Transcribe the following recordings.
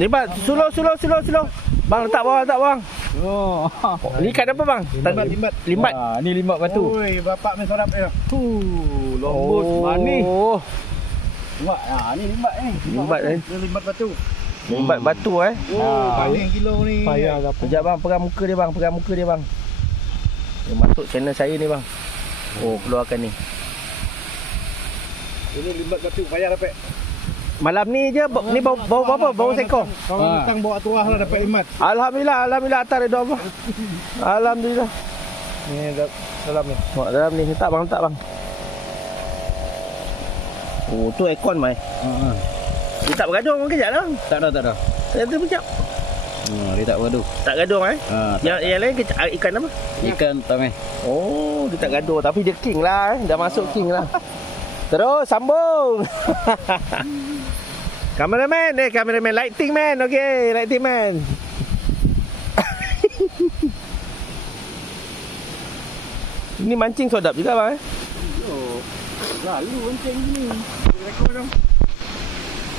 Limbat. Slow. Bang, letak bawang. Oh. Ni ikan apa bang? Limbat. Ni limbat batu. Oi, bapak main sorap dia. Lembut manis. Limbat. Ni limbat ni. Limbat batu. Limbat batu Paling kilo ni. Payah apa? Sekejap bang, pegang muka dia bang. Dia masuk channel saya ni bang. Oh, keluarkan ni. Ini limbat batu payah dapat. Malam ni je, ni bau apa? Bau sekor. Kalau datang bawa tuah lah dapat limbat. Alhamdulillah atas redha Allah. Alhamdulillah. Ni dalam ni. Dalam ni, letak bang. Oh, tu aircon mai. Dia tak bergaduh kejap lah. Tak dah. Dia berjap. Dia tak bergaduh. Tak gaduh Yang lain ikan apa? Ikan tameh. Oh, dia tak gaduh tapi dia king lah Dah masuk king lah. Terus sambung. Kameraman, lighting man. Okey, lighting man. Ini mancing sedap juga bang Lalu mancing ni. Rekod dong.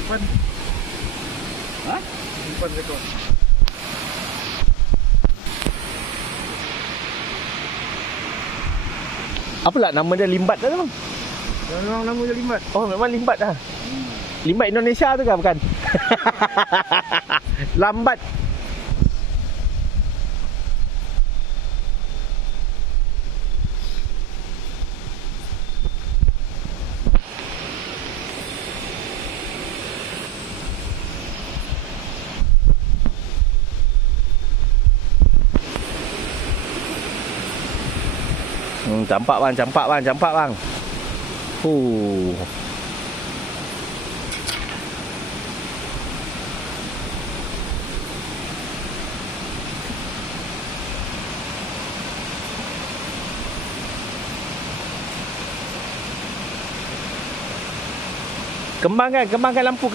Depan. Depan rekod. Apalah nama dia, limbat dah bang? Memang nama dia limbat. Oh, memang limbat dah. Limbat Indonesia tu kan bukan? Lambat. Campak bang. Kembangkan lampu.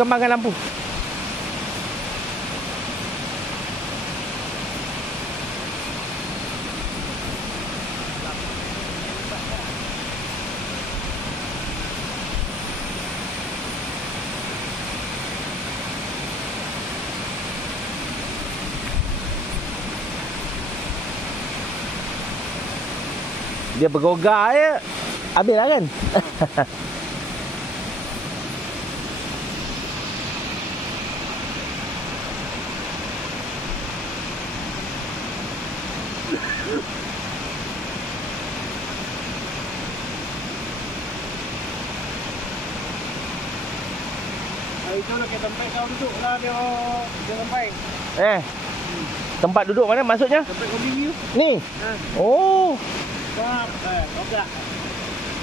Dia bergogar je. Habis lah kan? Itu nak ke tempat kau duduk lah dia sampai. Tempat duduk mana maksudnya? Tempat kau review. Ni. Oh. Okey.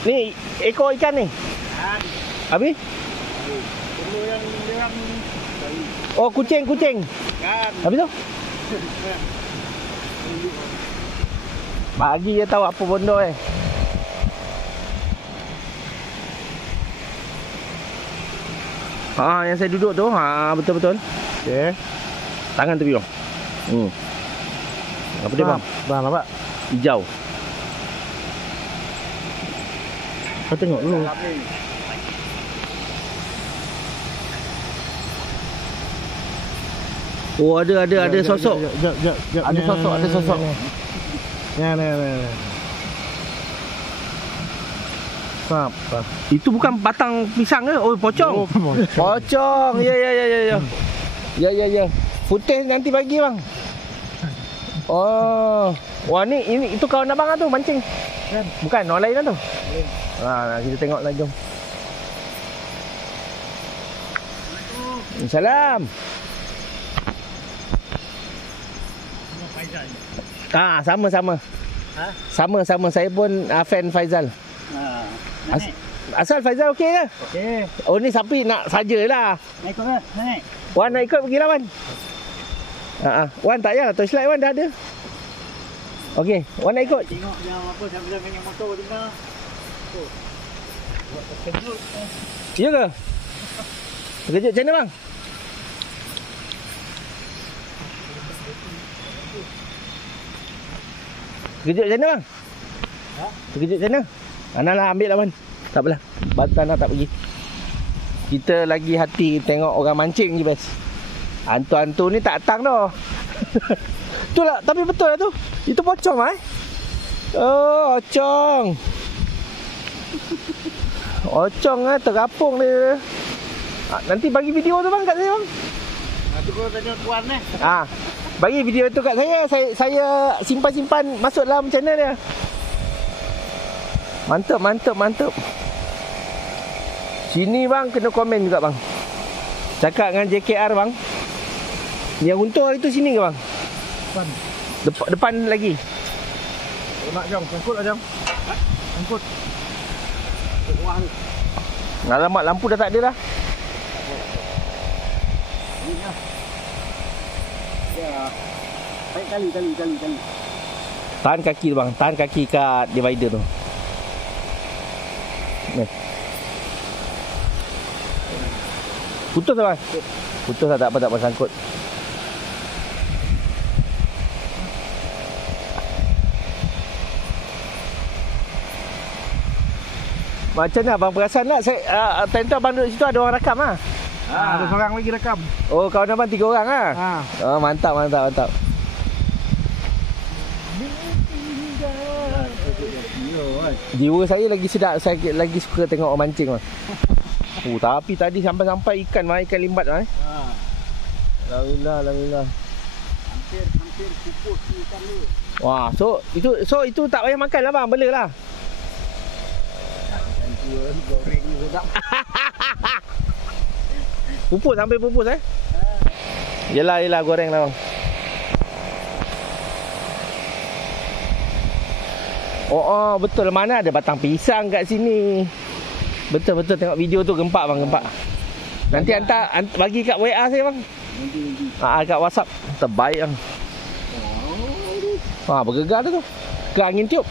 Ni ekor ikan ni. Habis? Dulu yang Oh, kucing. kan. Habis tu? Bagi dia tahu apa benda yang saya duduk tu. Betul. Okey. Tangan tepi bang. Apa dia bang? Bang apa? Hijau. Kau tengok dulu. Oh, ada sosok. Jap. Ada sosok. Ni. Sap. Itu bukan batang pisang ke? Oh, pocong. Pocong. Ya. Putih nanti bagi bang. Oh. Wah, ini itu kawan abang tu mancing. Kan? Bukan, orang lain lah tu. Kita tengok lah, jom. Salam. Sama. Sama. Saya pun fan Faizal. Asal Faizal okey ke? Okey. Oh, ni sapi nak sajalah. Naik ikut lah. Naik. Wan nak ikut pergi lah Wan. Wan tak payah terus slide Wan dah ada. Okey, Wan nak ikut. Tengok yang apa sambil main motor tinggal. Terkejut. Ya ke? Terkejut macam mana bang? Terkejut macam mana bang? Terkejut macam mana? Lah ambil lah Wan. Tak apalah. Batang dah tak pergi. Kita lagi hati tengok orang mancing je best. Hantu-hantu ni tak datang dah. Tu lah, tapi betul lah tu. Itu pocong eh. Oh, ocong. Ocong eh, terapung dia. Nanti bagi video tu bang kat saya bang. Nanti kau tanya tuan eh. Bagi video tu kat saya. Saya simpan-simpan masuk dalam channel dia. Mantap, mantap, mantap. Sini bang, kena komen juga bang. Cakap dengan JKR bang. Yang untung itu sini ke bang? Depan lagi. Nak jom, sangkut lah jom. Sangkut. Wah ni. Alamak, lampu dah tak ada dah. Ni lah. Ya. Baik kali. Tahan kaki tu bang. Tahan kaki kat divider tu. Ni. Putus tak bang? Putus lah, tak apa sangkut. Macam mana abang perasan tak? Time tu abang duduk situ ada orang rakam lah. Ada seorang lagi rakam. Oh, kawan abang 3 orang lah. Oh, mantap. Jiwa saya lagi sedap. Saya lagi suka tengok orang mancing bang. Tapi tadi sampai ikan limbat bang. Alhamdulillah. Hampir pupus ikan ni. Wah, so itu tak payah makan lah bang, bela lah. Goreng sedap. Pupus sampai pupus eh? Yelah goreng lah bang. Oh betul, mana ada batang pisang kat sini. Betul tengok video tu gempak bang, gempak. Nanti hantar bagi kat WA saya bang. Nanti. Kat WhatsApp. Terbaik bang. Bergegar tu. Ke angin tiup.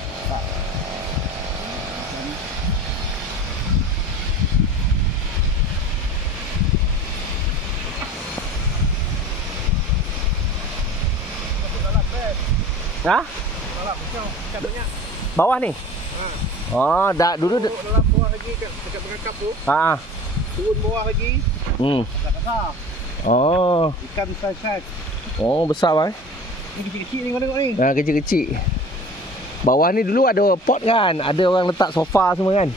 Bawah ni? Oh, dah dulu dalam bawah lagi dekat pengangkap tu. Turun bawah lagi. Kasar. Oh. Ikan saiz. Oh, besar bang. Ni kecil-kecil ni kau tengok ni. Kecil-kecil. Bawah ni dulu ada pot kan, ada orang letak sofa semua kan.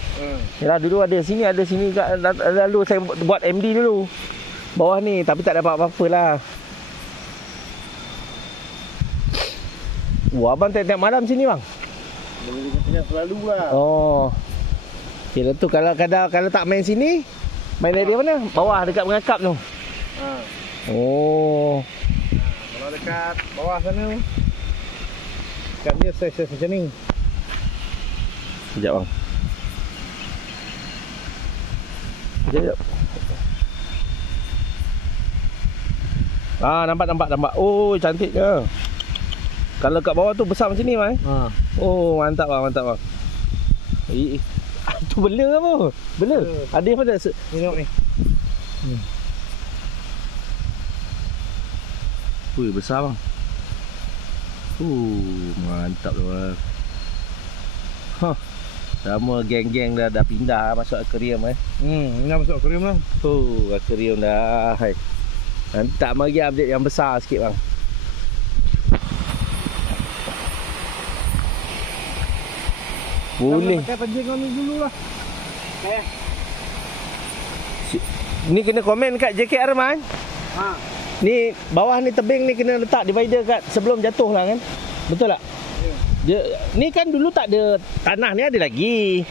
Yalah, dulu ada sini lalu saya buat MD dulu. Bawah ni tapi tak dapat apa-apa lah. Abang tiap-tiap malam sini bang? Dia selalu lah. Oh. Kira tu kalau tak main sini, main dari mana? Bawah dekat pengangkap tu. Oh. Kalau dekat bawah sana, ikan dia saiz macam ni. Sekejap bang. Sekejap. Nampak. Oh, cantik ke? Kalau kat bawah tu besar macam ni bang. Oh, mantap bang. Tu bela apa? Bela. Ada apa dah? Tengok ni. Ui, besar bang. Mantap tu bang. Sama geng-geng dah pindah masuk akuarium Dah masuk akuarium lah. Akuarium dah. Nanti tak mari update yang besar sikit bang. Boleh. Pakai pancing kau ni dulu lah. Ni kena komen kat JKR man. Ni bawah ni tebing ni kena letak divider kat sebelum jatuh lah kan. Betul tak? Ni kan dulu tak ada tanah ni, ada lagi.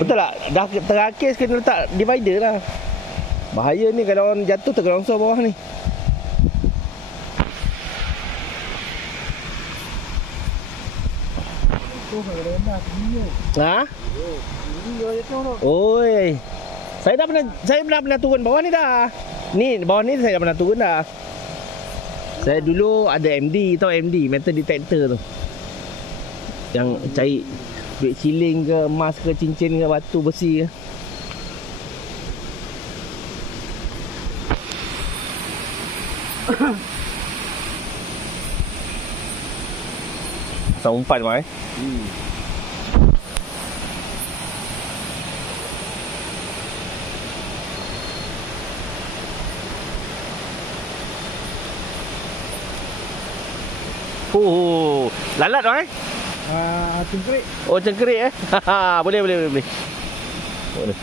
Betul tak? Dah terakis kena letak divider lah. Bahaya ni kalau orang jatuh tergelongsor bawah ni. Oi. Saya pernah turun bawah ni dah. Ni bawah ni saya dah pernah turun dah. Saya dulu ada MD, tahu MD, metal detector tu. Yang cari duit siling ke, emas ke, cincin ke, batu besi ke. Pasang umpan bang Lalat bang eh? Cengkerik. Oh cengkerik eh. Boleh. Boleh.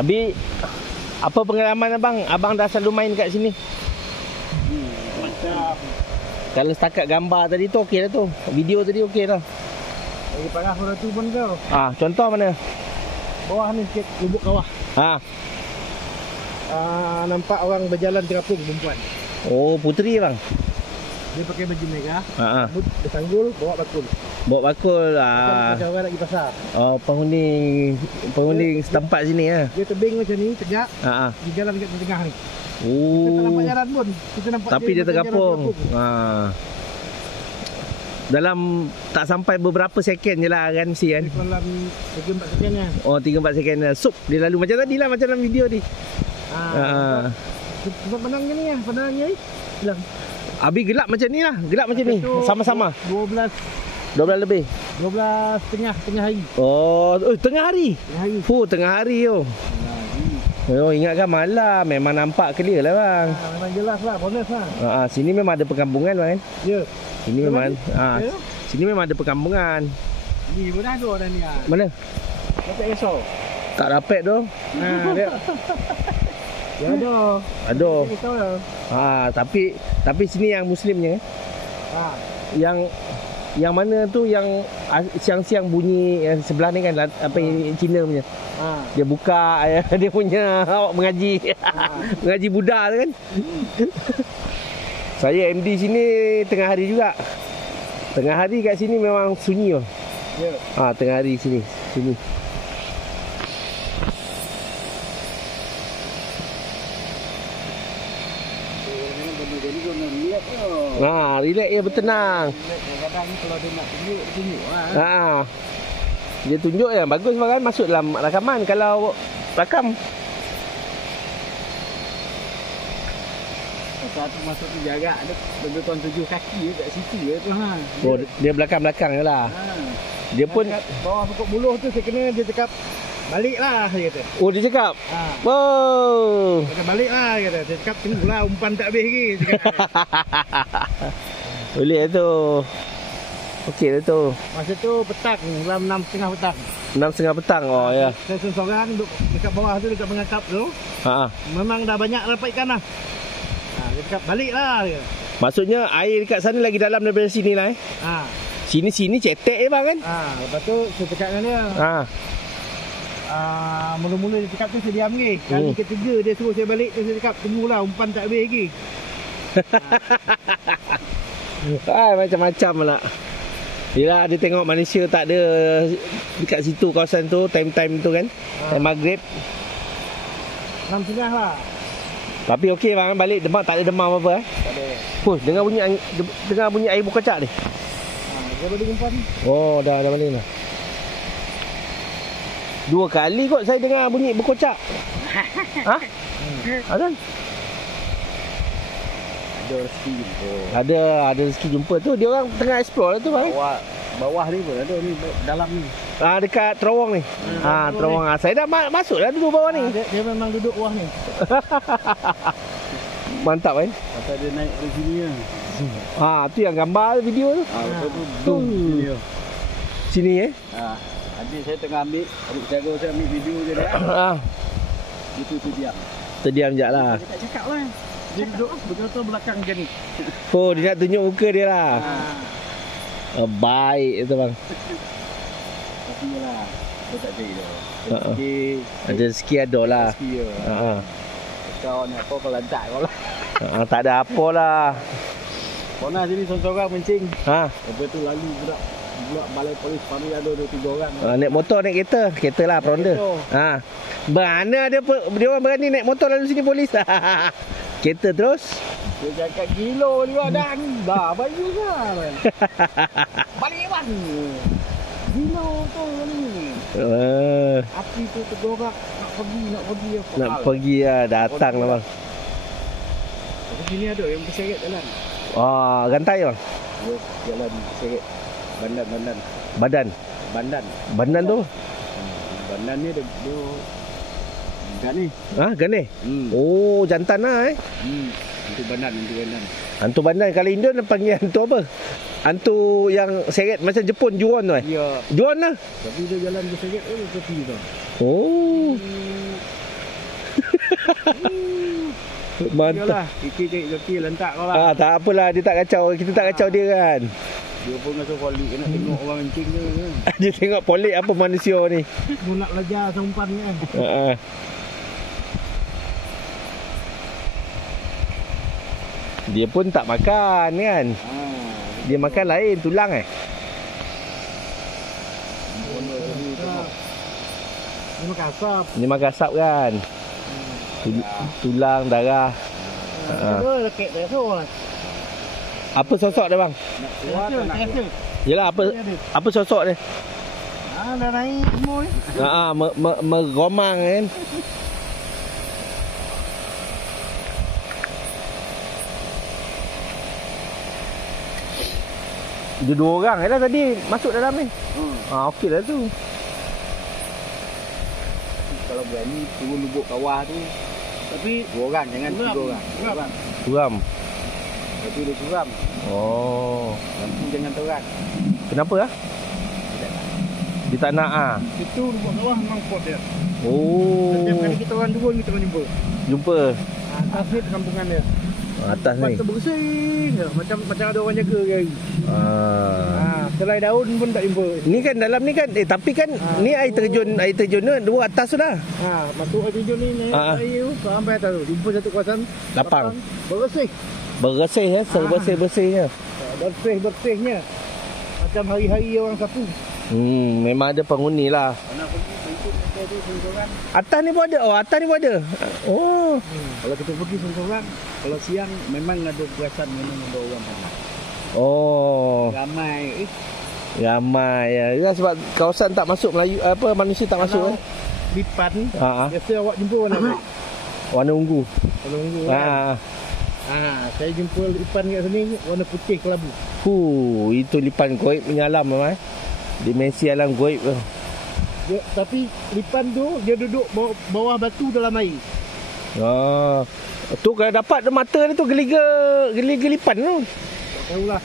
Abi, apa pengalaman abang? Abang dah selalu main kat sini? Mantap. Kalau setakat gambar tadi tu okey dah tu. Video tadi okey dah. Lagi panas pada tu pun kau. Contoh mana? Bawah ni sikit, lubuk kawah. Nampak orang berjalan terapung perempuan. Oh, puteri bang. Dia pakai baju merah. Ha. Dia sanggul, bawa bakul. Bawa bakul Macam orang nak pergi pasar. Oh, penghuni setempat sini ya. Dia tebing macam ni, tegak. Dia jalan dekat tengah ni. Kita tak nampak jalan pun. Kita nampak Tapi dia tergapung. Dalam tak sampai beberapa second je lah kan mesti kan. Dalam 3-4 second lah. Oh 3-4 second lah. Sup dia lalu macam tadi lah, macam dalam video ni. Kita pandangnya ni lah, pandangnya ni. Hilang. Abi gelap macam ni lah. Gelap macam ni. Sama-sama 12 lebih. 12 tengah hari. Oh, tengah hari. Tengah hari. Tengah hari tu. Oh, ingatkan malam. Memang nampak clear lah bang. Memang jelas lah, bonus lah. Sini memang ada perkampungan bang. Ya. Sini memang sini memang ada perkampungan. Ni pun ada dah ni ah. Mana? Tak risau. Tak rapet tu. Dia. Ya ada. Ada. Risau dah. Tapi sini yang muslimnya. Yang mana tu yang siang-siang bunyi yang sebelah ni kan apa yang Cina punya. Dia buka dia punya mengaji. Mengaji Buddha tu kan. Saya MD sini tengah hari juga. Tengah hari kat sini memang sunyi oh. Ya. Tengah hari sini. Relax je, bertenang. Kadang-kadang kalau dia nak tunjuk lah. Dia tunjuk je, bagus kan, masuk dalam rakaman kalau rakam. Satu masuk tu jarak ada lebih kurang 7 kaki kat situ je tu Oh, dia belakang-belakang je lah. Dia pun kat bawah pokok buluh tu saya kena dia cakap baliklah dia kata. Oh, dia cakap. Wow. Dia baliklah dia kata. Dia cakap tunggulah umpan tak habis lagi cakap. Boleh tu. Okey dah tu. Masa tu petang, dalam 6.30 petang. 6.30 petang. Oh ya. Saya seorang duduk dekat bawah tu dekat pengakap tu. Memang dah banyak dapat ikan dah. Dia cakap baliklah dia. Maksudnya air dekat sana lagi dalam daripada sini lah Sini cetek bang kan. Lepas tu saya cakap dengan dia. Mula-mula dia cakap tu saya diam lagi. Kali ketiga dia suruh saya balik tu saya cakap tunggulah umpan tak habis lagi. Macam-macam lah. Yelah dia tengok Malaysia tak ada dekat situ kawasan tu time-time tu kan. Time maghrib 6.30 lah. Tapi okey bang, balik Demak tak ada demam apa Tak ada. Dengar bunyi air bukacak ni. Dia balik umpan. Oh dah balik dah. 2 kali kot saya dengar bunyi berkocak. Azan? Ada rezeki jumpa. Ada rezeki jumpa tu. Dia orang tengah explore lah tu bang. Bawah ni pun ada ni dalam ni. Dekat terowong ni. Terowong. Saya dah masuk dah duduk bawah ni. Dia memang duduk bawah ni. Mantap kan? Kata dia naik dari sini lah. Tu yang gambar video tu. Tu sini. Sini Adik saya tengah ambil, adik jaga saya ambil video je dah. Itu tu diam. Terdiam sekejap lah. Dia tak cakap lah. Dia duduk betul-betul belakang macam ni. Oh, dia nak tunjuk muka dia lah. Baik itu bang. Tapi lah, dia tak ada dah. Ada rezeki ada lah. Rezeki kau ni apa kalau tak kau lah. Tak ada apa lah. Pernah sini seorang mencing. Lepas tu lalu budak balai polis kami ada 2-3 orang. Naik motor, naik kereta lah, peronda. Mana dia orang berani naik motor lalu sini polis. Kereta terus. Dia cakap kilo juga dah ni. Dah baju kan. Balik bang. Zino tu ni. Api tu tergorak nak pergi apa. Nak pergi lah, datang lah bang. Tapi sini ada yang berseret jalan. Gantai bang. Ya, jalan berseret. Bandan. Bandan tu? Bandan ni dia gan ni. Gan ni? Oh, jantan lah Hantu bandan. Hantu bandan. Kalau Indon panggil hantu apa? Hantu yang seret macam Jepun, Juon tu Ya. Juon lah. Tapi dia jalan berseret tu tepi tu. Oh. Mantap. Yalah, fikir cari tepi lentak kau lah. Tak apalah, dia tak kacau. Kita tak kacau dia kan. Dia pun rasa polik nak tengok orang kencing dia kan. Dia tengok polik apa manusia ni. Dia nak belajar sampan kan. Dia pun tak makan kan. Dia makan lain, tulang Dia makan asap. Dia makan asap kan. Tulang, darah. Dia lekek dia tu. Apa sosok dia bang? Nak keluar tak nak keluar. Yelah, apa sosok dia? Dah naik semua ni. Meromang kan. Dia 2 orang je lah tadi masuk dalam ni. Okey lah tu. Kalau berani turun lubuk kawah tu. Tapi 2 orang, jangan 3 orang. Suram. Tapi dia suram. Oh. Lampu jangan terang. Kenapa lah? Dia tak nak Itu lubuk kawah memang spot dia. Oh. Setiap kali kita orang turun, kita orang Jumpa. Atas ni kampungan dia. Atas ni. Lepas tu bersih. Macam ada orang jaga ke hari. Selai daun pun tak jumpa. Ni kan dalam ni kan tapi kan ni air terjun ni 2 atas tu dah. Masuk air terjun ni air tu sampai atas tu. Jumpa satu kawasan lapang. Bersih Bersih-bersihnya. Bersih-bersihnya. Macam hari-hari orang sapu. Memang ada penghuni lah. Nak pergi tu sengkoran. Atas ni pun ada. Atas ni pun ada. Kalau kita pergi sengkoran, kalau siang memang ada perasan memang ada orang sana. Ramai ya. Sebab kawasan tak masuk Melayu manusia tak masuk kan. Lipan biasa awak jumpa warna apa? Warna ungu. Kan? Saya jumpa lipan kat sini warna putih kelabu. Itu lipan goib punya alam memang. Dimensi alam goib tu. Tapi lipan tu dia duduk bawah batu dalam air. Tu kalau dapat mata dia tu geliga lipan tu. Tak tahulah.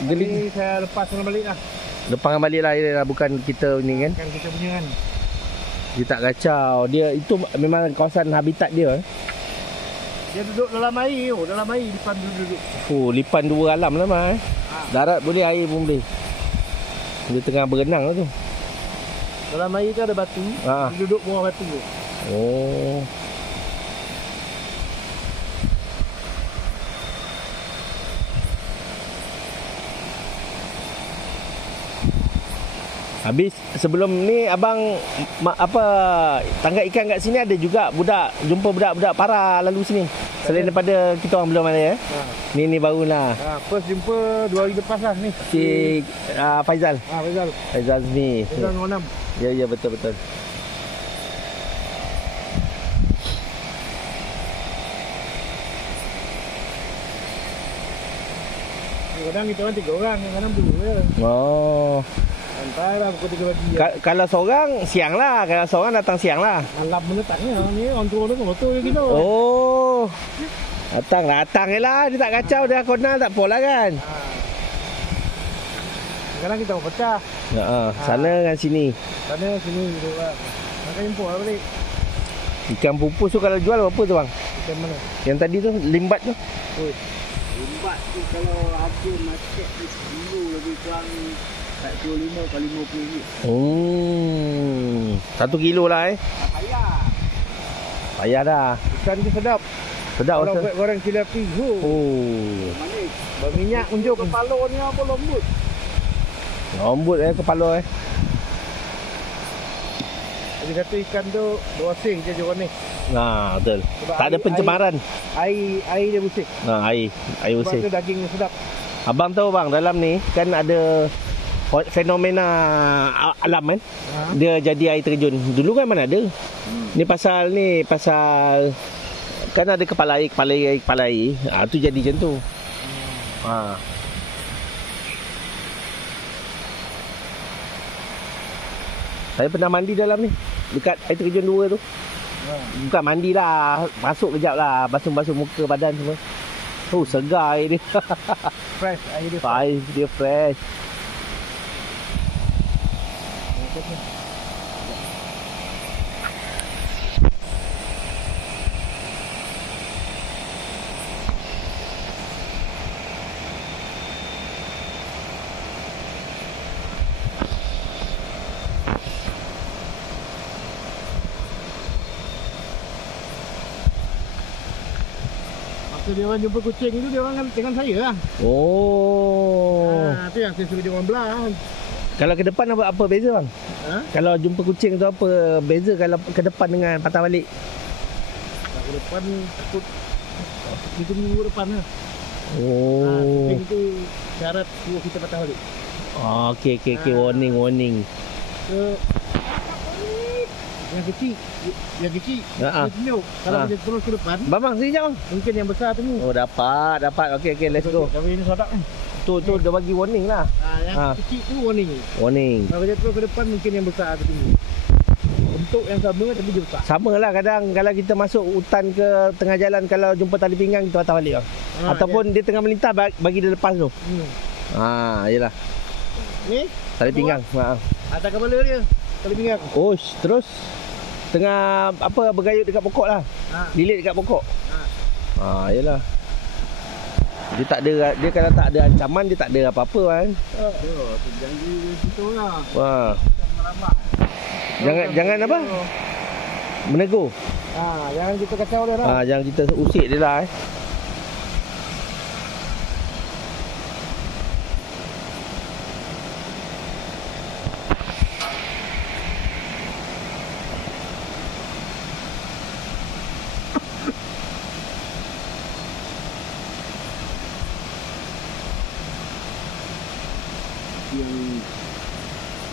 Tapi saya lepaskan balik lah. Lepaskan balik lah. Bukan kita ni kan. Bukan kita punya kan. Dia tak kacau. Dia itu memang kawasan habitat dia. Dia duduk dalam air. Dalam air lipan tu duduk. Lipan 2 alam lah mah. Darat boleh, air pun boleh. Dia tengah berenang lah tu. Dalam air tu ada batu. Dia duduk bawah batu tu. Habis sebelum ni abang tangkap ikan kat sini ada juga jumpa budak-budak para lalu sini. Selain daripada kita orang belum ada Ni barulah. First jumpa 2 hari lepas lah ni. Si Faizal. Faizal ni. Faizal Ngonam. Ya betul. Kadang kita orang 3 orang, kadang 2 je. Antara pukul 3 pagi. Kalau seorang siang lah. Kalau seorang datang siang lah. Malam menetangnya. Ni orang tua tu motor je kita. Datang je lah. Dia tak kacau. Dia konal tak apalah kan. Sekarang kita orang pecah. Sana dengan sini. Sana sini gitu lah. Makan jemput lah balik. Ikan pupus tu kalau jual berapa tu bang? Ikan mana? Yang tadi tu, limbat tu. Limbat tu kalau harga market tu 10 lebih kurang 45 kali RM50. 1 kilo lah Payah dah. Ikan tu sedap. Sedap kalau buat goreng cilapi. Manis. Berminyak unjuk. Kepala ni apa lembut. Lembut kepala Jadi satu ikan tu bersih je warna ni. Betul. Sebab tak ada pencemaran. Air dia bersih. Air bersih. Sebab tu daging sedap. Abang tahu bang, dalam ni kan ada fenomena alam kan. Dia jadi air terjun. Dulu kan mana ada. Ni pasal kan ada kepala air. Tu jadi macam tu. Saya pernah mandi dalam ni, dekat air terjun 2 tu. Bukan mandi lah, masuk kejap lah, basuh-basuh muka, badan semua. Segar air dia. Fresh, air dia fresh. Air dia fresh. Dia orang jumpa kucing tu, dia orang dengan saya lah. Tu yang saya suruh dia orang belah. Kalau ke depan apa beza bang? Kalau jumpa kucing tu apa beza kalau ke depan dengan patah balik? Kalau ke depan takut itu minggu depan lah. Kucing tu syarat suruh kita patah balik. Okey, warning. Yang kecil dia tunjuk. Kalau dia terus ke depan, bang sini jap bang. mungkin yang besar tu. Dapat. Okey, let's go. Tapi ini sodak ni. Tu dia bagi warning lah. Yang kecil tu warning. Kalau dia terus ke depan, mungkin yang besar tu tinggi. Bentuk yang sama tapi dia besar. Sama lah kadang kalau kita masuk hutan ke tengah jalan, kalau jumpa tali pinggang kita patah balik bang. Ataupun dia tengah melintas bagi dia lepas tu. Yelah. Ni tali pinggang. atas kepala dia tali pinggang. Terus tengah bergayut dekat pokok lah. Lilit dekat pokok. Yelah. Dia kalau tak ada ancaman, dia tak ada apa-apa kan. Janji situ lah. Jangan apa? Menegur. Jangan kita kacau dia lah. Jangan kita usik dia lah.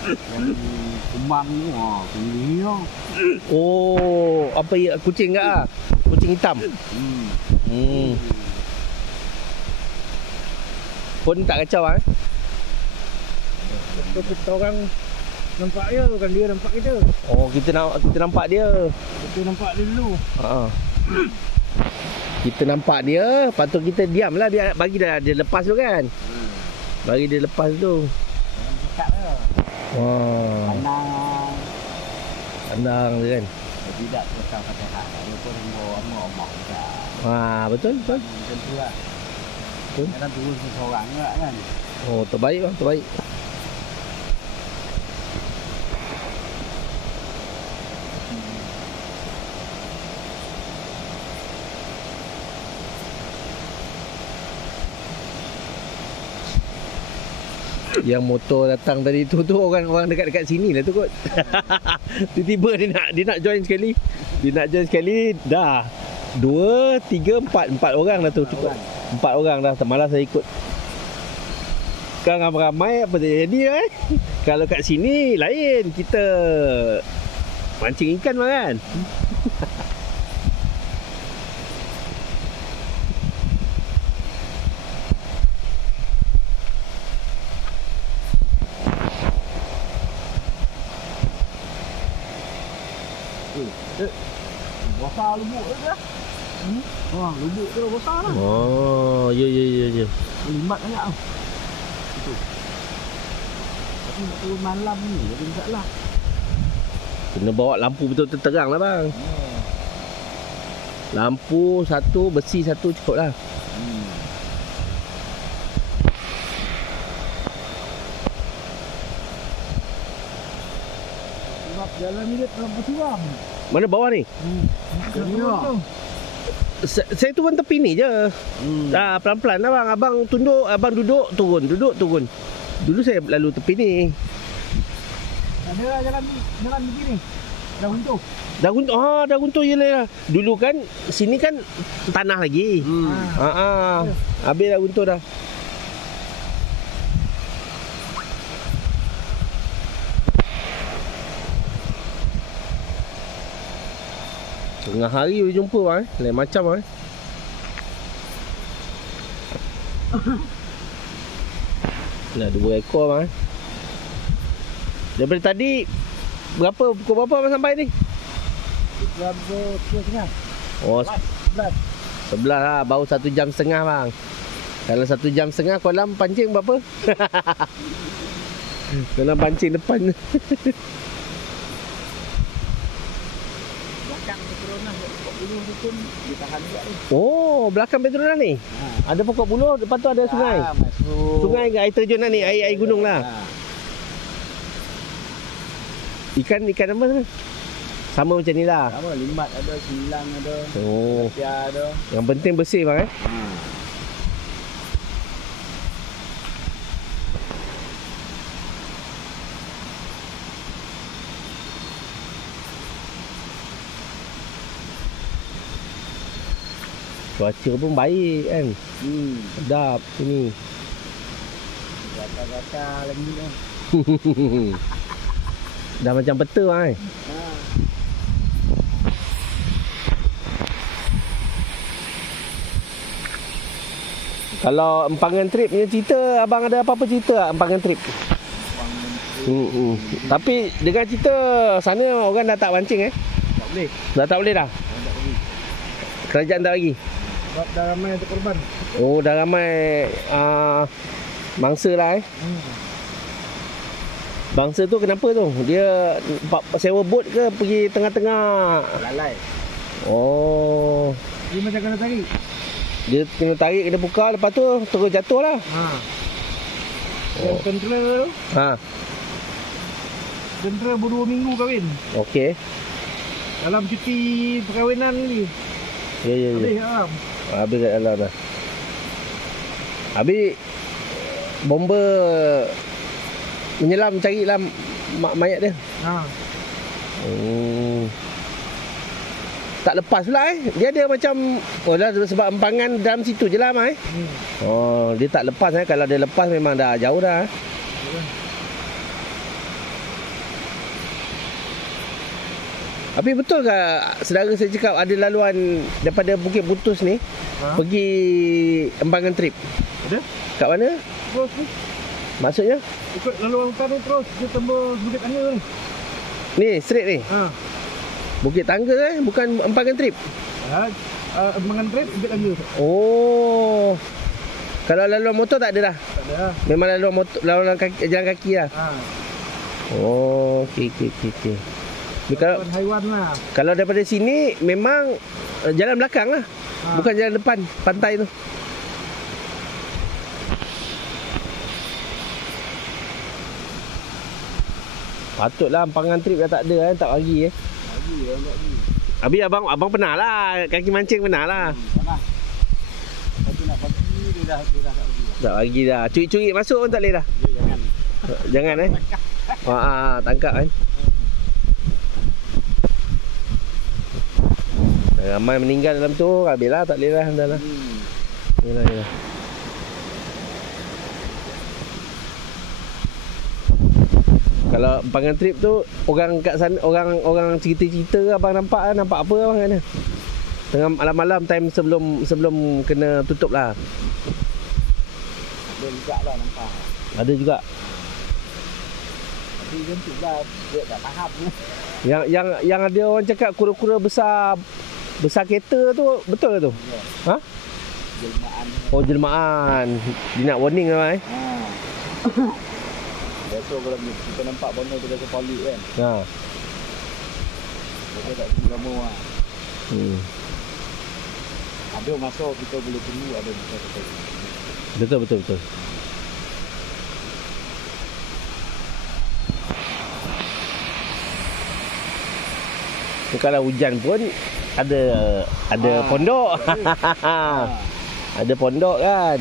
Yang kumbang tu, tinggi tu. Apa ya, kucing ke ah? Kucing hitam. Pun tak kacau ah. Kita orang nampak dia, bukan dia nampak kita. Kita nampak dia. Kita nampak dia dulu. Kita nampak dia, patut kita diam lah, biar bagi dia lepas tu kan. Bagi dia lepas tu. Dekat lah. Pandang dia kan. Tidak terkau kata-kata. Dia pun omong-omong juga. Betul. Macam tu lah. Kadang turun seseorang juga kan. Terbaik bang, terbaik. Yang motor datang tadi tu orang dekat sini lah tu kot. Tiba-tiba dia nak join sekali. Dah 2, 3, 4 orang dah tu cukup. 4 orang dah, malas saya ikut. Kan ramai apa jadi Kalau kat sini lain, kita mancing ikan kan. Besar lubuk tu dah. Lubuk tu dah besar lah. Ya. Limbat banyak tau. Itu. Tapi nak turun malam ni, jadi masalah. Kena bawa lampu betul-betul terang lah bang. Lampu satu, besi satu cukup lah. Sebab jalan ni dia lampu suram. Mana bawah ni? Saya turun tepi ni je. Pelan-pelan lah bang. Abang tunduk, abang duduk, turun. Dulu saya lalu tepi ni. Ada jalan begini. Dah runtuh. Dah runtuh je lah. Dulu kan sini kan tanah lagi. Habis dah runtuh dah. Tengah hari boleh jumpa bang. Lain macam bang. Dah 2 ekor bang. Daripada tadi pukul berapa abang sampai ni? Jam 2:30. Oh, 11. 11 lah. Baru 1 jam setengah bang. Kalau 1 jam setengah kolam pancing berapa? Kolam pancing depan. Belakang Petronas pokok buluh tu pun ditahan juga ni. Oh, belakang Petronas ni? Ada pokok buluh, depan tu ada sungai. Masuk. Sungai ke air terjun lah ni, air gunung lah. Ikan apa sana? Sama macam ni lah. Sama, limat ada, silang ada. Oh, Tiar ada. yang penting bersih bang Cuaca pun baik kan. Sedap sini. Gata-gata lagi ni. Dah macam peta bang Kalau empangan trip punya cerita, abang ada apa-apa cerita tak empangan trip? Tapi dengan cerita sana orang dah tak mancing Tak boleh. Dah tak boleh dah? Tak boleh. Kerajaan tak lagi? Sebab dah ramai yang terkorban. Oh, dah ramai mangsa lah Bangsa tu kenapa tu? Dia sewa bot ke pergi tengah-tengah? Lalai. Oh, Dia macam kena tarik. dia kena tarik, kena buka, lepas tu terus jatuh lah. Yang tentera tu, tentera baru 2 minggu kahwin. Okey. Dalam cuti perkahwinan ni. Ya. Habis haram. Habis kat dalam dah. Habis bomber menyelam cari lah mayat dia. Tak lepas pula Dia ada macam sebab empangan dalam situ je lah mai. Oh, dia tak lepas Kalau dia lepas memang dah jauh dah. Tapi betul ke saudara saya cakap ada laluan daripada Bukit Putus ni pergi empangan trip? Ada? Kat mana? Terus ni. Maksudnya? Ikut laluan hutan ni terus dia tembus Bukit Tangga ni. Ni straight ni. Bukit Tangga bukan empangan trip. Empangan trip Bukit Tangga. Oh. Kalau laluan motor tak ada dah. Tak ada. Memang laluan motor, laluan kaki, jalan kaki lah. Oh, okey. Kalau haiwan lah. Kalau daripada sini memang jalan belakang lah. Bukan jalan depan pantai tu. Patutlah empangan trip dah tak ada tak bagi Lagi. Habis abang pernah lah kaki mancing pernah lah. Pernah. Tapi nak bagi dia dah tak bagi. Tak bagi dah. Curi-curi masuk pun tak boleh dah. Jangan tangkap kan. Ramai meninggal dalam tu, habislah tak boleh dah dah. Yalah. Kalau empangan trip tu orang kat sana orang cerita-cerita abang nampak apa abang kat sana? Tengah malam-malam time sebelum kena tutup lah. Ada juga lah nampak. Ada juga. Tapi macam tu lah dia tak faham ni. Yang ada orang cakap kura-kura besar kereta tu betul ke tu? Ya. Jelmaan. Oh, jelmaan. Dia nak warning lah Biasa kalau kita nampak benda tu dah sepolik kan. Kita tak tunggu lama lah. Ada masa kita boleh tunggu, ada masa kita Betul. Kalau hujan pun ada pondok. Ada pondok kan.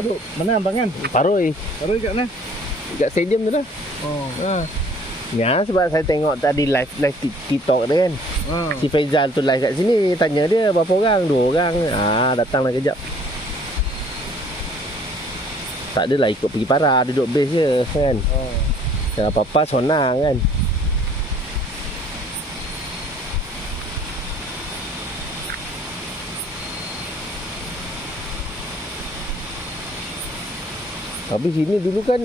Aduh, mana abang kan? Paroi. Baru kat mana? Dekat stadium tu lah. Oh. Ya, sebab saya tengok tadi live TikTok dia kan. Si Faizal tu live kat sini. Tanya dia berapa orang? 2 orang. Datanglah kejap. Tak adalah ikut pergi Para. Duduk base je kan. Kalau apa-apa sonang kan. Tapi sini dulu kan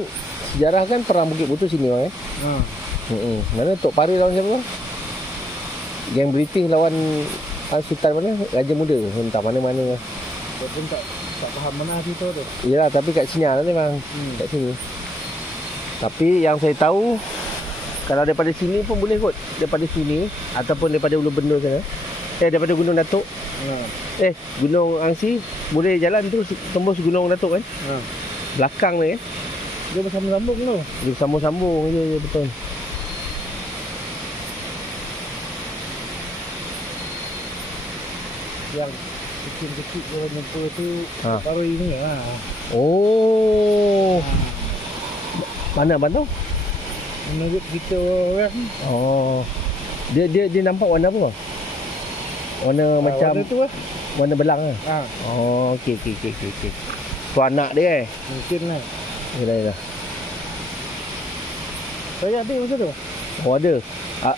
sejarah kan perang Bukit Butuh sini bang. Mana Tok Pari lawan siapa? Yang British lawan Sultan mana? Raja Muda. Entah mana-mana. Saya pun tak faham mana cerita tu. Yalah, tapi kat sini lah ni bang. Kat sini. Tapi yang saya tahu, kalau daripada sini pun boleh kot. Daripada sini ataupun daripada Ulu Bendul sana. Daripada Gunung Datuk. Gunung Angsi boleh jalan terus tembus Gunung Datuk kan. Belakang ni dia bersambung-sambung tu. Dia bersambung-sambung je betul. Yang kecil-kecil orang jumpa tu Paroi ni lah. Oh. Mana abang tahu? Menurut kita orang. Oh. Dia nampak warna apa? Warna macam warna tu lah. Warna belang lah. Oh, okey. Tu anak dia Mungkin lah. Yalah. Saya ada masa tu. Oh ada.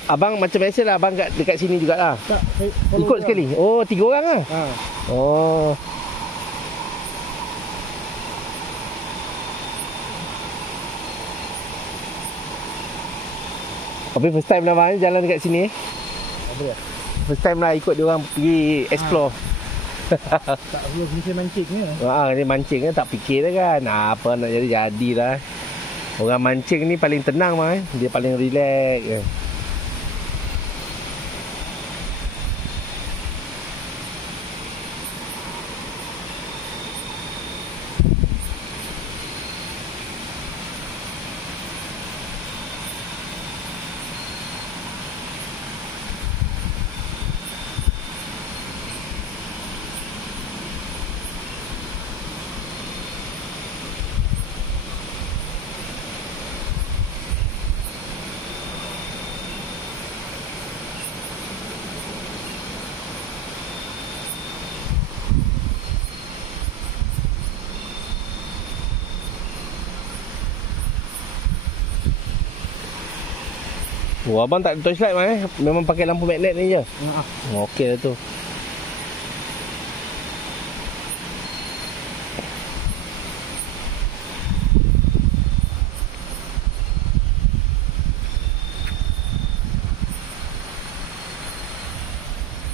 Abang macam biasa lah. Abang dekat sini jugalah. Tak, ikut sekali. Oh 3 orang lah. Oh. Tapi first time lah bang jalan dekat sini. Apa dia? First time lah ikut dia orang pergi explore. Tak perlu mesti mancing ni. Ni mancing kan tak fikir dah kan. Apa nak jadilah. Orang mancing ni paling tenang mah. Dia paling relax. Oh, abang tak ada torchlight mah Memang pakai lampu magnet ni je. Okey lah tu.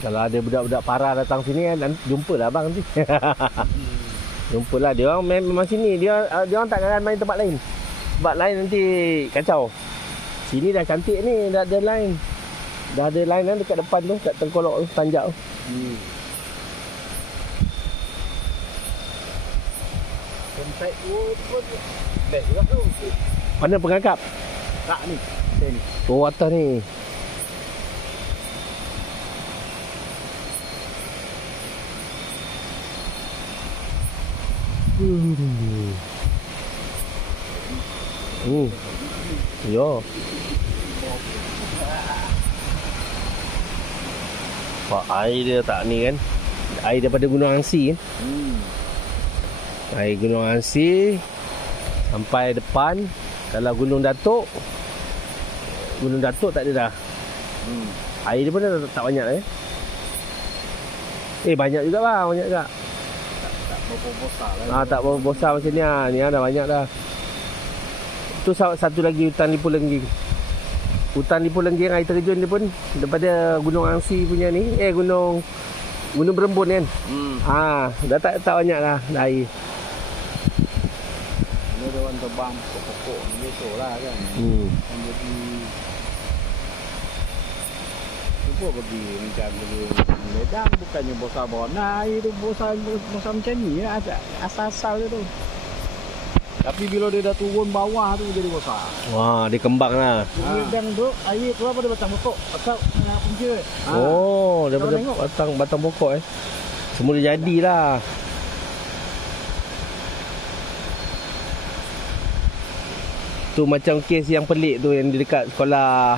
Kalau ada budak-budak Para datang sini kan, jumpalah abang nanti. Jumpalah dia orang memang sini. Dia orang tak akan main tempat lain. Tempat lain nanti kacau. Sini dah cantik ni, dah ada line. Dah ada line kan dekat depan tu, kat tengkolok tu, tanjak tu. Kontak pun best juga tu. Mana pengangkap? Tak ni. Sini. Oh, atas ni. Yo. Pak air dia tak ni kan. Air daripada Gunung Angsi kan. Air Gunung Angsi sampai depan. Kalau Gunung Datuk tak ada dah. Air dia pun dah tak banyak lah banyak juga bang, banyak juga. Tak berapa besar lah. Tak berapa besar macam ni lah. Ni dah banyak dah. Tu satu lagi hutan Lipu Lengging. Hutan Lipu Lengging air terjun dia pun daripada Gunung Angsi punya ni. Gunung Berembun kan. Dah tak banyak lah dah air. Ini dia orang terbang pokok-pokok ni besok lah kan. Jadi cuba pergi macam Medan bukannya besar bona. Air tu besar macam ni ya. Asal-asal dia tu. Tapi bila dia dah turun bawah tu jadi besar. Wah, dia kembang lah. Medan tu air keluar pada batang pokok. Atau punca. Oh, daripada batang pokok Semua dah jadilah. Tu macam kes yang pelik tu yang di dekat sekolah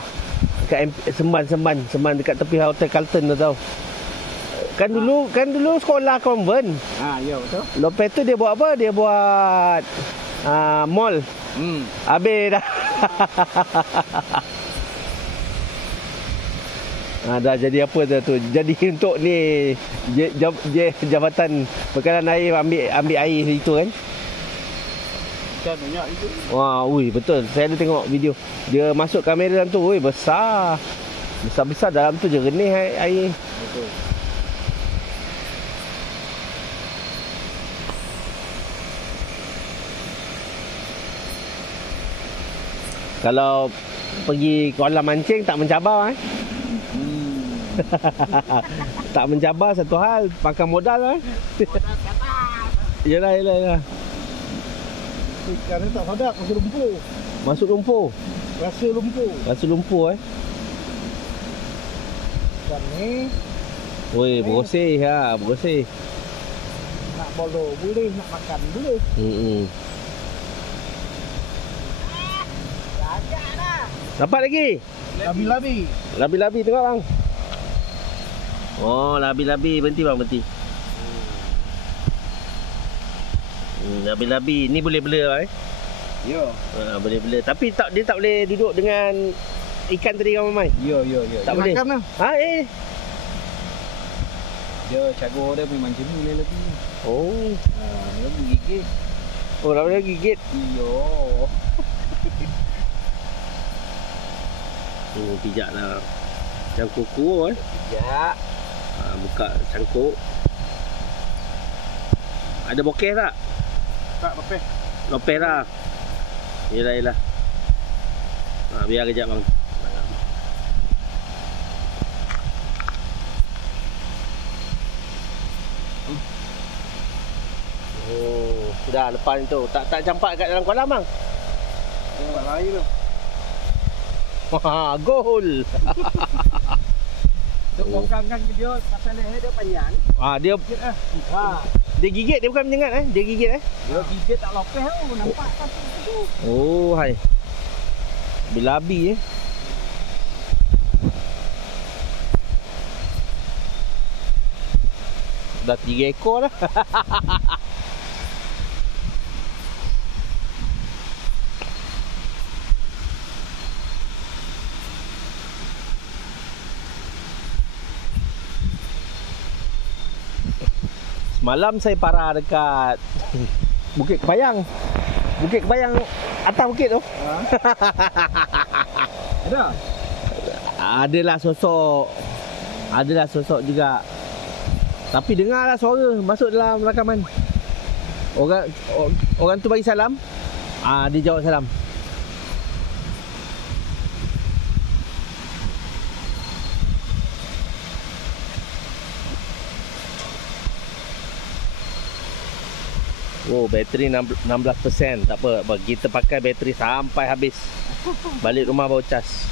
dekat Semban dekat tepi Hotel Carlton tu tau. Kan dulu sekolah convent. Ya betul. Lepas tu dia buat apa? Dia buat mall. Habis dah. Dah jadi apa tu? Jadi untuk ni Jabatan Bekalan Air ambil air itu kan. Kan banyak itu. Wah, betul. Saya ada tengok video. Dia masuk kamera dalam tu, besar. Besar-besar dalam tu jernih air. Betul. Kalau pergi kolam mancing tak mencabar tak mencabar satu hal, makan modal Modal kata. Yalah. Ikan ni tak padat, masuk lumpur. Masuk lumpur. Rasa lumpur Ikan ni bersih bersih. nak bolo boleh, nak makan boleh. Jaga dah. Dapat lagi? Labi-labi tengok bang. Oh, labi-labi. Berhenti bang, berhenti. Labi-labi. Ni boleh bela Ya. Boleh bela. Tapi dia tak boleh duduk dengan ikan tadi kan Mamai? Ya. Tak boleh. Makan lah. Dia cagur dia memang macam ni lagi. Oh. Dia gigit. Oh, dah boleh gigit. Iya. Pijak lah. Yang kuku Pijak. Buka cangkuk. Ada bokeh tak? Tak lepeh. Lopeh lah. Yelah. Biar kejap bang. Oh, sudah lepas itu. Tak campak kat dalam kolam bang. Tempat lain tu. Wah, gol. Dia bongkangkan dia pasal leher dia panjang. Dia Gigit dia gigit, dia bukan menyengat Dia gigit Dia gigit tak lepeh tu. Nampak pasal tu. Oh, hai. Bilabi Dah 3 ekor dah. Semalam saya parah dekat Bukit Kebayang. Bukit Kebayang atas bukit tu. Ada? Adalah sosok juga. Tapi dengarlah suara masuk dalam rakaman. Orang tu bagi salam. Dia jawab salam. Oh, bateri 16%. Tak apa, kita pakai bateri sampai habis. Balik rumah baru cas.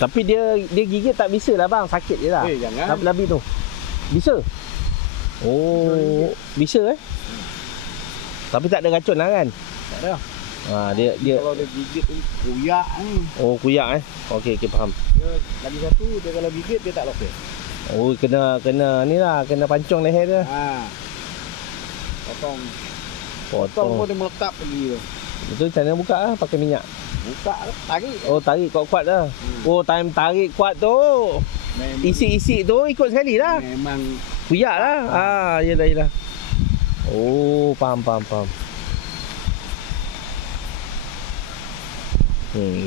Tapi dia gigit tak bisa lah bang, sakit je lah. Jangan. Labi tu. Bisa? Oh, bisa Tapi tak ada racun lah kan? Tak ada. Dia Kalau dia gigit tu kuyak ni. Oh, kuyak Okey, faham. Dia lagi satu, dia kalau gigit dia tak lepeh. Oh, kena ni lah, kena pancung leher dia. Potong pun dia melekat pergi tu. Betul, macam mana buka pakai minyak. Buka tarik. Oh, tarik kuat-kuat dah. Oh, time tarik kuat tu. Isi-isi tu ikut sekali lah. Memang kuyak lah. Yelah. Oh, faham.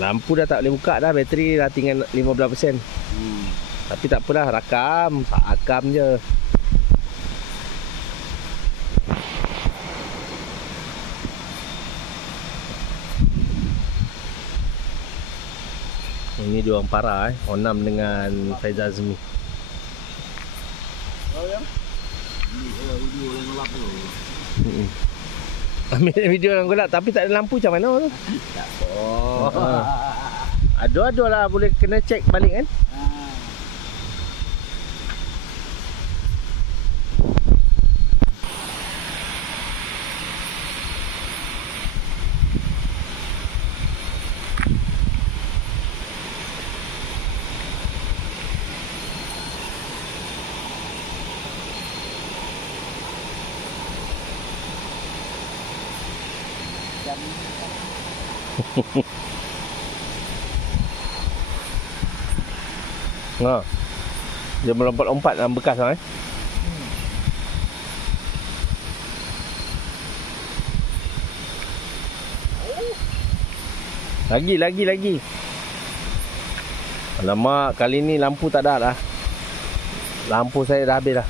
Lampu dah tak boleh buka dah, bateri dah tinggal 15%. Tapi tak apalah, rakam je. Ini dia orang parah Onam dengan Faizal Azmi. video yang gelap tu. Ambil video yang gelap tapi tak ada lampu macam mana tu? Tak apa. Ada lah, boleh kena check balik kan? Ha. Dia melompat-lompat dalam bekas lah Lagi. Alamak, kali ni lampu tak ada dah. Lampu saya dah habis dah.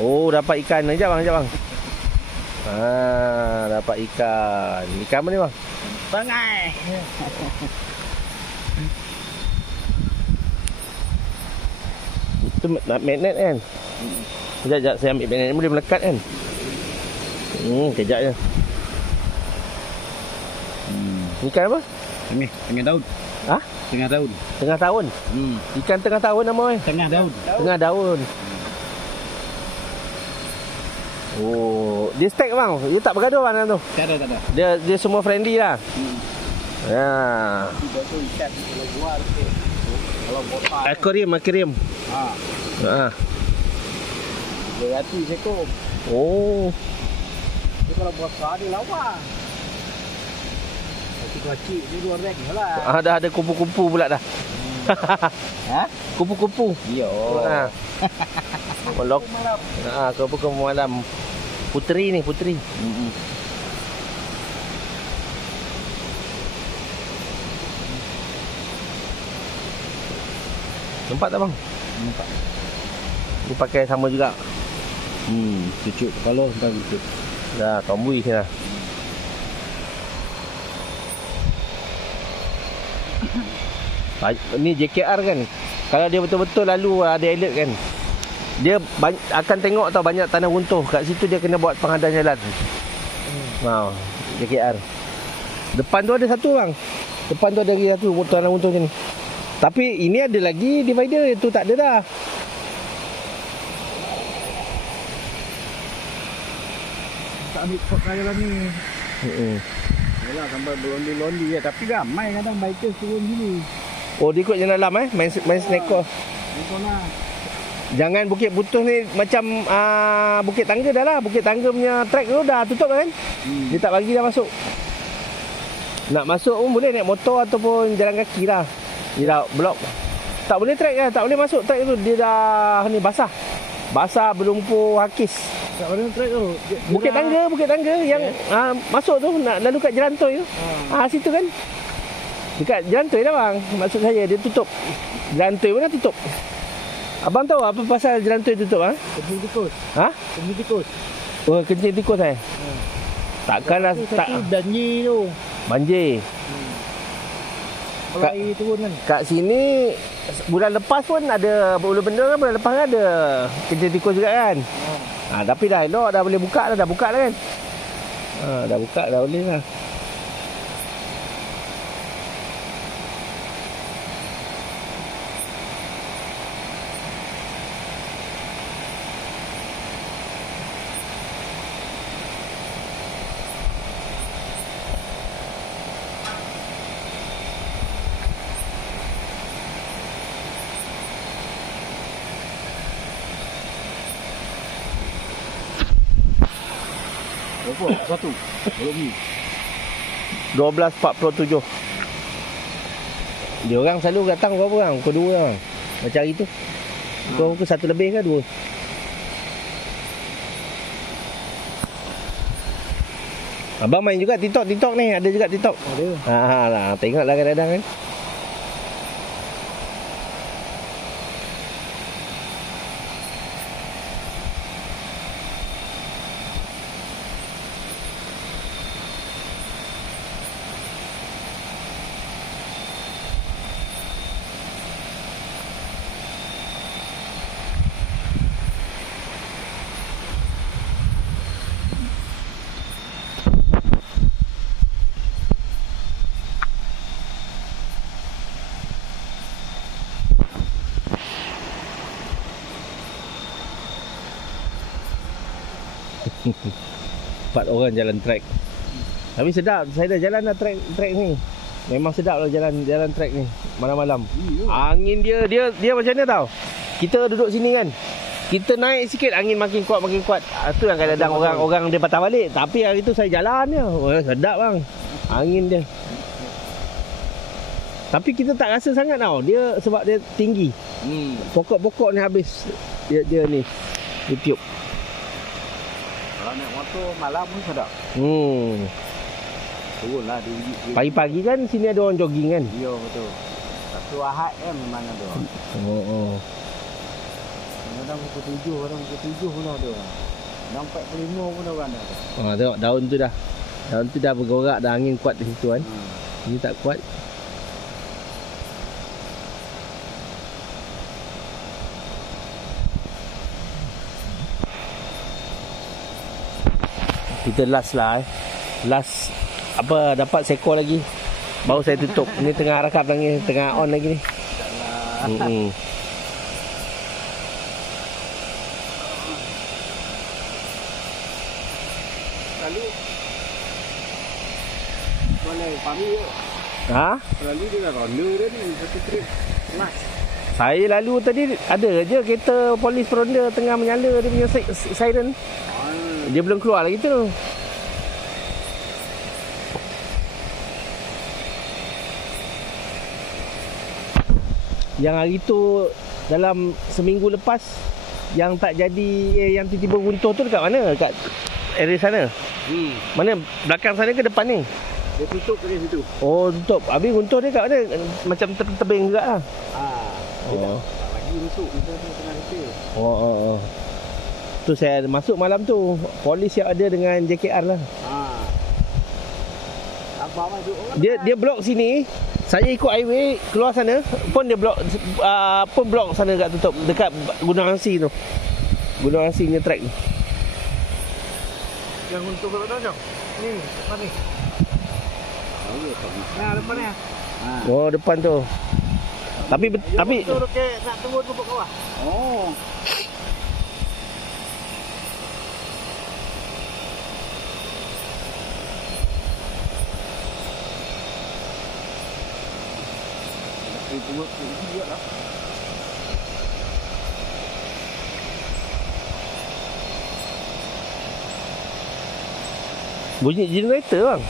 Oh, dapat ikan. Sekejap bang. Dapat ikan. Ikan apa ni bang? Bangai. Itu magnet kan? Sekejap, saya ambil magnet ni boleh melekat kan? Kejap je. Ikan apa? Tengah daun. Ha? Tengah daun. Tengah tahun? Ikan tengah tahun nama kan? Tengah daun. Tengah daun. Oh, dia stack bang. Dia tak bergaduh bang tu. Tak ada. Dia semua friendly lah. Ya. Tiba tu ikan kalau jual kalau botak. Akuarium. Ha. Dia hati sekor. Oh. Dia kalau besar dia lawa. Kecil dia 2 reg lah. Dah ada kupu-kupu pula dah. Ha? Kupu-kupu. Yo. Ha. Melok. Kupu-kupu malam. Puteri. Nampak tak bang? Nampak. Dia pakai sama juga. Cucuk kepala entah cucuk. Dah, tombui sini lah. Ni JKR kan. Kalau dia betul-betul lalu ada alert kan, dia akan tengok tau banyak tanah runtuh. Kat situ dia kena buat penghadang jalan. JKR. Depan tu ada satu bang. Depan tu ada lagi satu tanah runtuh macam ni. Tapi ini ada lagi divider. Itu tak ada dah. Tak ambil pot kaya ni. Yalah sampai berlondi-londi ya. Tapi ramai kadang biker turun sini. Oh, dia ikut jalan dalam main snake. Jangan Bukit Putus ni macam Bukit Tangga dah lah. Bukit Tangga punya track tu dah tutup kan. Dia tak bagi dah masuk. Nak masuk pun boleh naik motor ataupun jalan kaki lah. Dia dah blok. Tak boleh track kan. Tak boleh masuk track tu. Dia dah ni basah. Basah berlumpur hakis. Kat mana track tu? Bukit Tangga yang masuk tu nak lalu kat Jalan Toy tu. Situ kan. Dekat Jalan Toy dah bang. Maksud saya dia tutup. Jalan Toy pun dah tutup. Abang tahu apa pasal Jalan Toy tutup Kencing tikus. Kencing tikus. Oh, kencing tikus Takkanlah tak banjir tu. Banjir. Kalau air turun kan. Kat sini bulan lepas pun ada Ulu Benda kan, bulan lepas kan ada kencing tikus juga kan. Tapi dah elok, dah boleh buka dah kan. Dah buka dah boleh lah. Berapa? Satu. Belum ni. 12.47. Dia orang selalu datang berapa orang? Pukul 2 orang. Macam hari tu. Pukul 1 lebih ke 2? Abang main juga TikTok ni. Ada juga TikTok. Ada. Tengoklah kadang-kadang kan. Empat orang jalan trek. Tapi sedap. Saya dah jalan dah trek ni. Memang sedap lah jalan track ni malam-malam. Angin dia macam mana tau. Kita duduk sini kan. kita naik sikit angin makin kuat makin kuat. Tu yang kadang-kadang orang dia patah balik. Tapi hari tu saya jalan je. Oh, sedap bang. Angin dia. Tapi kita tak rasa sangat tau. Dia sebab dia tinggi. Pokok-pokok ni habis dia ni. Dia tiup. Kalau naik motor malam pun sedap. Turunlah dia uji. Pagi-pagi kan sini ada orang jogging kan? Ya betul. Satu Ahad memang ada. Kadang pukul 7, kadang pukul 7 pun ada. Kadang 45 pun orang ada. Tengok daun tu dah. Daun tu dah bergorak, dah angin kuat di situ kan. Ini tak kuat. Kita last lah Last apa dapat seekor lagi. Baru saya tutup. Ni tengah rakap lagi, tengah on lagi ni. Lalu mana pami je. Lalu dia dah ronda dia ni satu trip. Last. Saya lalu tadi ada je kereta polis peronda tengah menyala dia punya siren. Dia belum keluar lagi tu. Yang hari tu dalam seminggu lepas yang tak jadi yang tiba-tiba runtuh tu dekat mana? Dekat area sana. Mana belakang sana ke depan ni? Dia tutup dari situ. Oh, tutup. Habis runtuh dia kat mana? Macam tebing juga lah. Dia tak lagi rusuk kita tengah repair. Tu saya masuk malam tu. Polis yang ada dengan JKR lah. Abang masuk orang. Dia blok sini. Saya ikut highway keluar sana pun dia blok pun blok sana kat tutup dekat Gunung Angsi tu. Gunung Angsi punya track tu. Yang untuk kat mana jom? Ni, depan ni. Nah, depan ni. Oh, depan tu. Tapi betul ke nak turun ke bawah. Buat dia lah. Bunyi generator bang.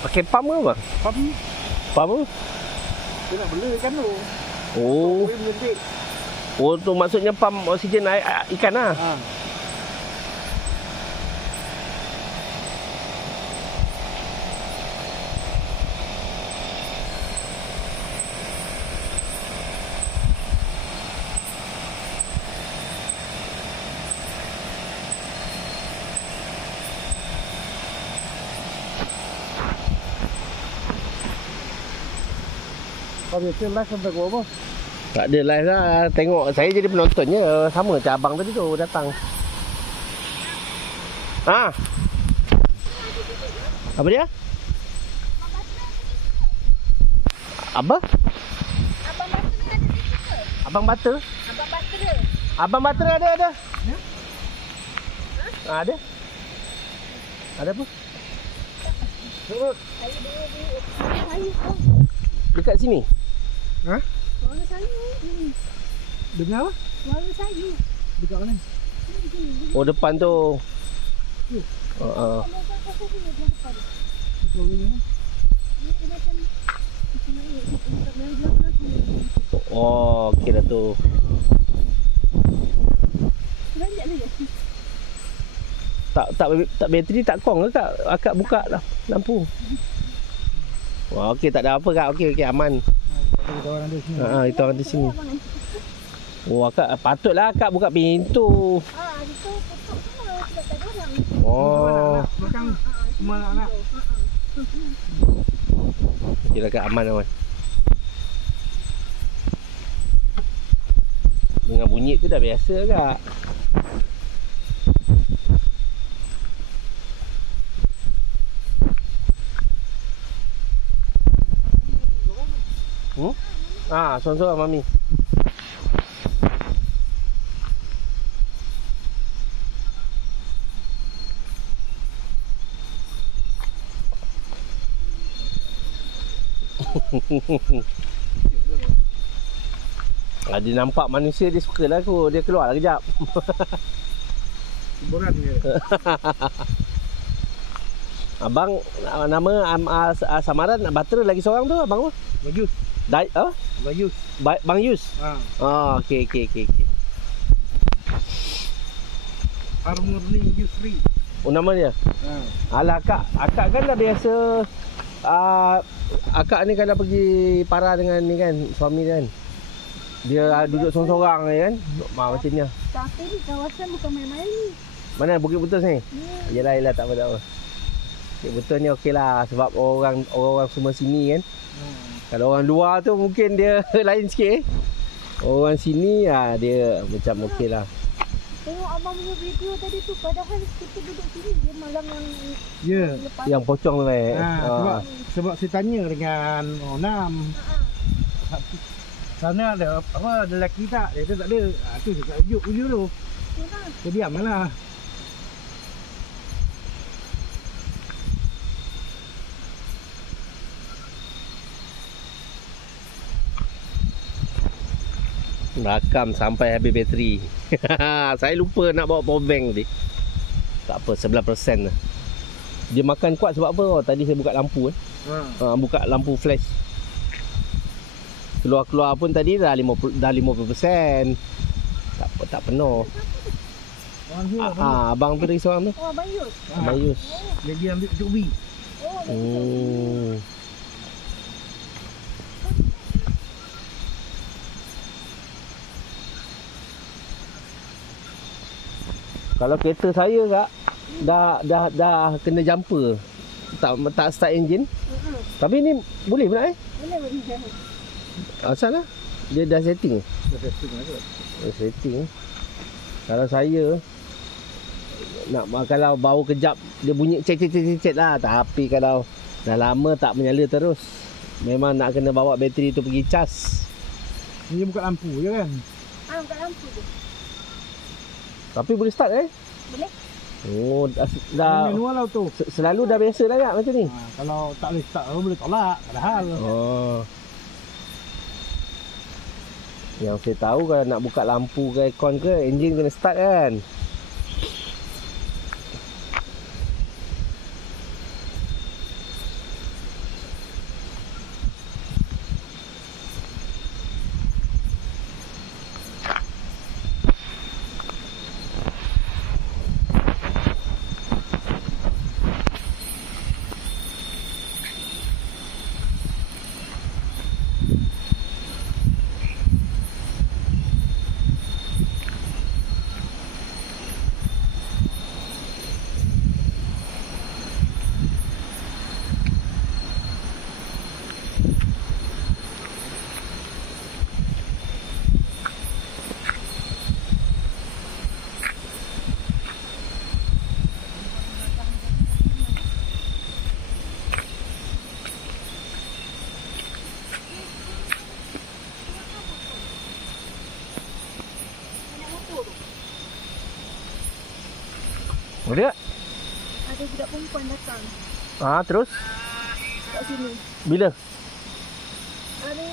Pakai pump ke bang? Pump ke? Dia nak bela ikan tu. Oh tu maksudnya pump oksigen ikan lah. Kau biasa live sampai kau apa? Tak ada live lah. Tengok saya jadi penonton je. Sama macam abang tadi tu datang. Apa dia? Apa? Abang Butter. Abang Butter ada. Ya? Ada. Ada apa? Dekat sini. Warna sayu. Dengar apa? Warna sayu. Dekat mana? Oh depan tu. Oh, okey dah tu. Tak bateri tak kong ke kak? Akak buka lah lampu. Wah, okey tak ada apa kak. Okey aman. Kita orang di sini. Kita orang di sini. Oh, akak patutlah akak buka pintu. Itu tutup semua tidak ada orang. Oh. Belakang semua anak. Okey kak aman aman. Dengan bunyi tu dah biasa kak. Sorang-sorang mami. Dia nampak manusia dia sukalah aku. Dia keluar lah kejap. Hiburan dia. Abang nama samaran Batera lagi seorang tu abang apa? Bayus. Apa? Bayus. Bang Yus. Oh, okey. Harmoni Yusri. Oh, nama dia? Alah akak kan dah biasa. Akak ni kan dah pergi para dengan ni kan, suami dia kan. Dia duduk sorang-sorang je kan. Macam ni lah. Tapi ni kawasan bukan main-main ni. Mana Bukit Butus ni? Ya. Yelah tak apa. Bukit Butus ni okey lah sebab orang semua sini kan. Kalau orang luar tu mungkin dia lain sikit. Orang sini dia macam okey lah. Tengok abang punya video tadi tu, padahal kita duduk sini dia malam Ya. lepas. Yang pocong tu baik. Sebab saya tanya dengan Onam. Sana ada apa, ada lelaki tak? Dia kata tak ada. Tu saya tak ujuk dulu. Dia diam lah. Rakam sampai habis bateri. Saya lupa nak bawa power bank tadi. Tak apa, 11% lah. Dia makan kuat sebab apa? Tadi saya buka lampu buka lampu flash. Keluar pun tadi dah 50%. Tak penuh. Abang tu lagi seorang tu. Oh, Abang Yus. Abang Yus. Dia ambil cubi. Kalau kereta saya kak dah kena jumper. Tak start engine. Tapi ni boleh pula Boleh. Asal lah. Dia dah setting. Setting. Kalau saya kalau bau kejap dia bunyi cek lah. Tapi kalau dah lama tak menyala terus, memang nak kena bawa bateri tu pergi cas. Dia buka lampu je kan. Buka lampu je. Tapi boleh start Boleh. Oh, dah manual auto. Selalu dah biasa dah tak macam ni. Kalau tak boleh start boleh tolak, tak ada hal. Yang saya tahu kalau nak buka lampu ke aircon ke, enjin kena start kan. Boleh tak? Ada budak perempuan datang Terus? kat sini. Bila? Ada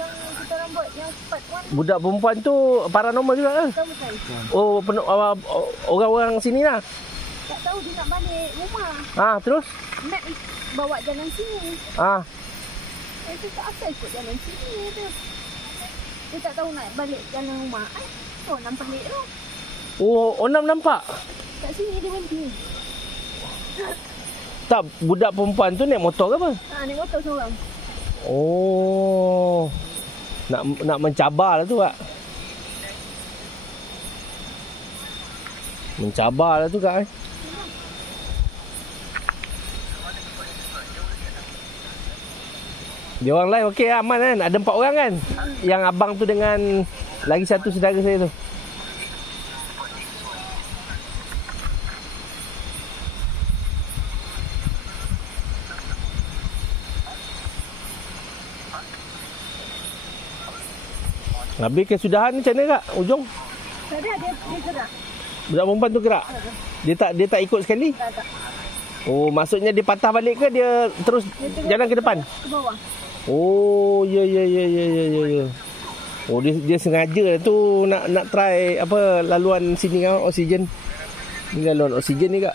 yang kita orang buat yang part 1 Budak perempuan tu paranormal juga ke? bukan. Oh, orang-orang sini lah. Tak tahu dia nak balik rumah. Terus? Nak bawa jalan sini. Saya tak asal ikut jalan sini tu. Dia tak tahu nak balik jalan rumah. Nampak balik tu. Oh, Onam nampak? Kat sini dia berhenti. Tak, budak perempuan tu naik motor ke apa? Naik motor seorang. Oh, nak mencabar lah tu kak. Mencabar lah tu kak. Dia orang lain okey aman kan? Ada 4 orang kan? Yang abang tu dengan lagi satu saudara saya tu. Habis kesudahan ni macam mana kak? Ujung? Tak ada, dia gerak. Budak perempuan tu gerak? Dia tak ikut sekali? Tak. Oh, maksudnya dia patah balik ke dia terus jalan ke depan? Ke bawah. Oh, ya. Oh, dia sengaja tu nak try apa laluan sini kan oksigen. Ni laluan oksigen ni kak.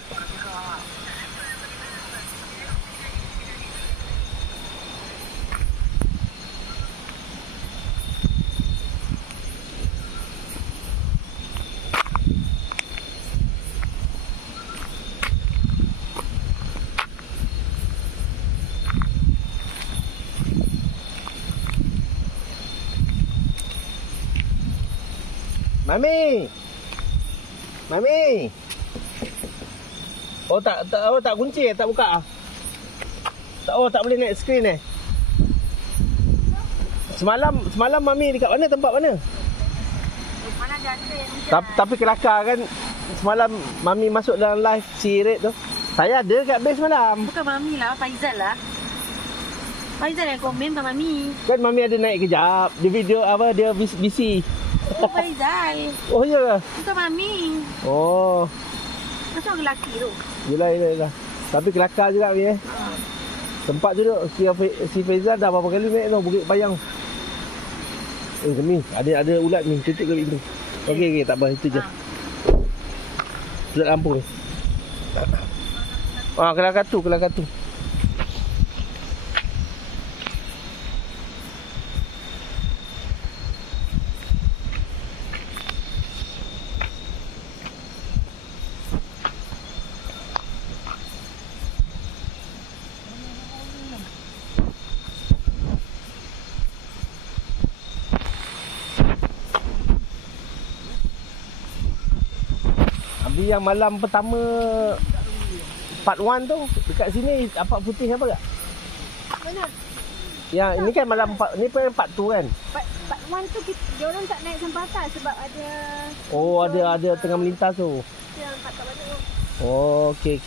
Mami. Oh tak kunci tak buka ah. Tak boleh naik skrin Semalam mami dekat mana, tempat mana? Mana janda. Tapi kelakar kan semalam mami masuk dalam live si Red tu. Saya ada kat base semalam. Bukan mami lah, Faizal lah. Faizal yang komen tak mami. Kan mami ada naik kejap. Dia video apa dia busy. Oh, Faizal. Oh ya ke? Bukan mami. Oh. Macam orang lelaki tu. Yelah. Tapi kelakar juga ni Tempat tu duduk si Faizal dah berapa kali naik tu Bukit Payang. Ni ada ulat ni, tutup ke pintu. Okey tak apa, itu je. Ulat lampu ni. Kelakar tu. Yang malam pertama part 1 tu dekat sini apa putih apa tak? Mana? Ya, ini kan malam ni part 2 kan? Part 1 tu dia orang tak naik sampai atas sebab ada. Oh, ada tengah melintas tu. Dia nampak kat mana tu. Oh, okey.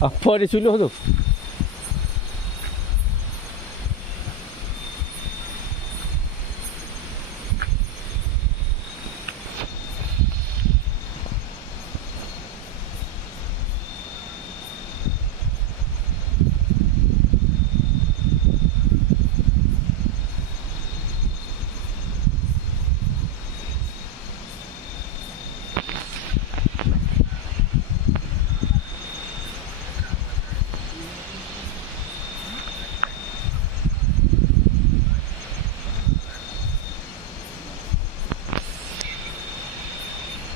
Apa dia suluh tu?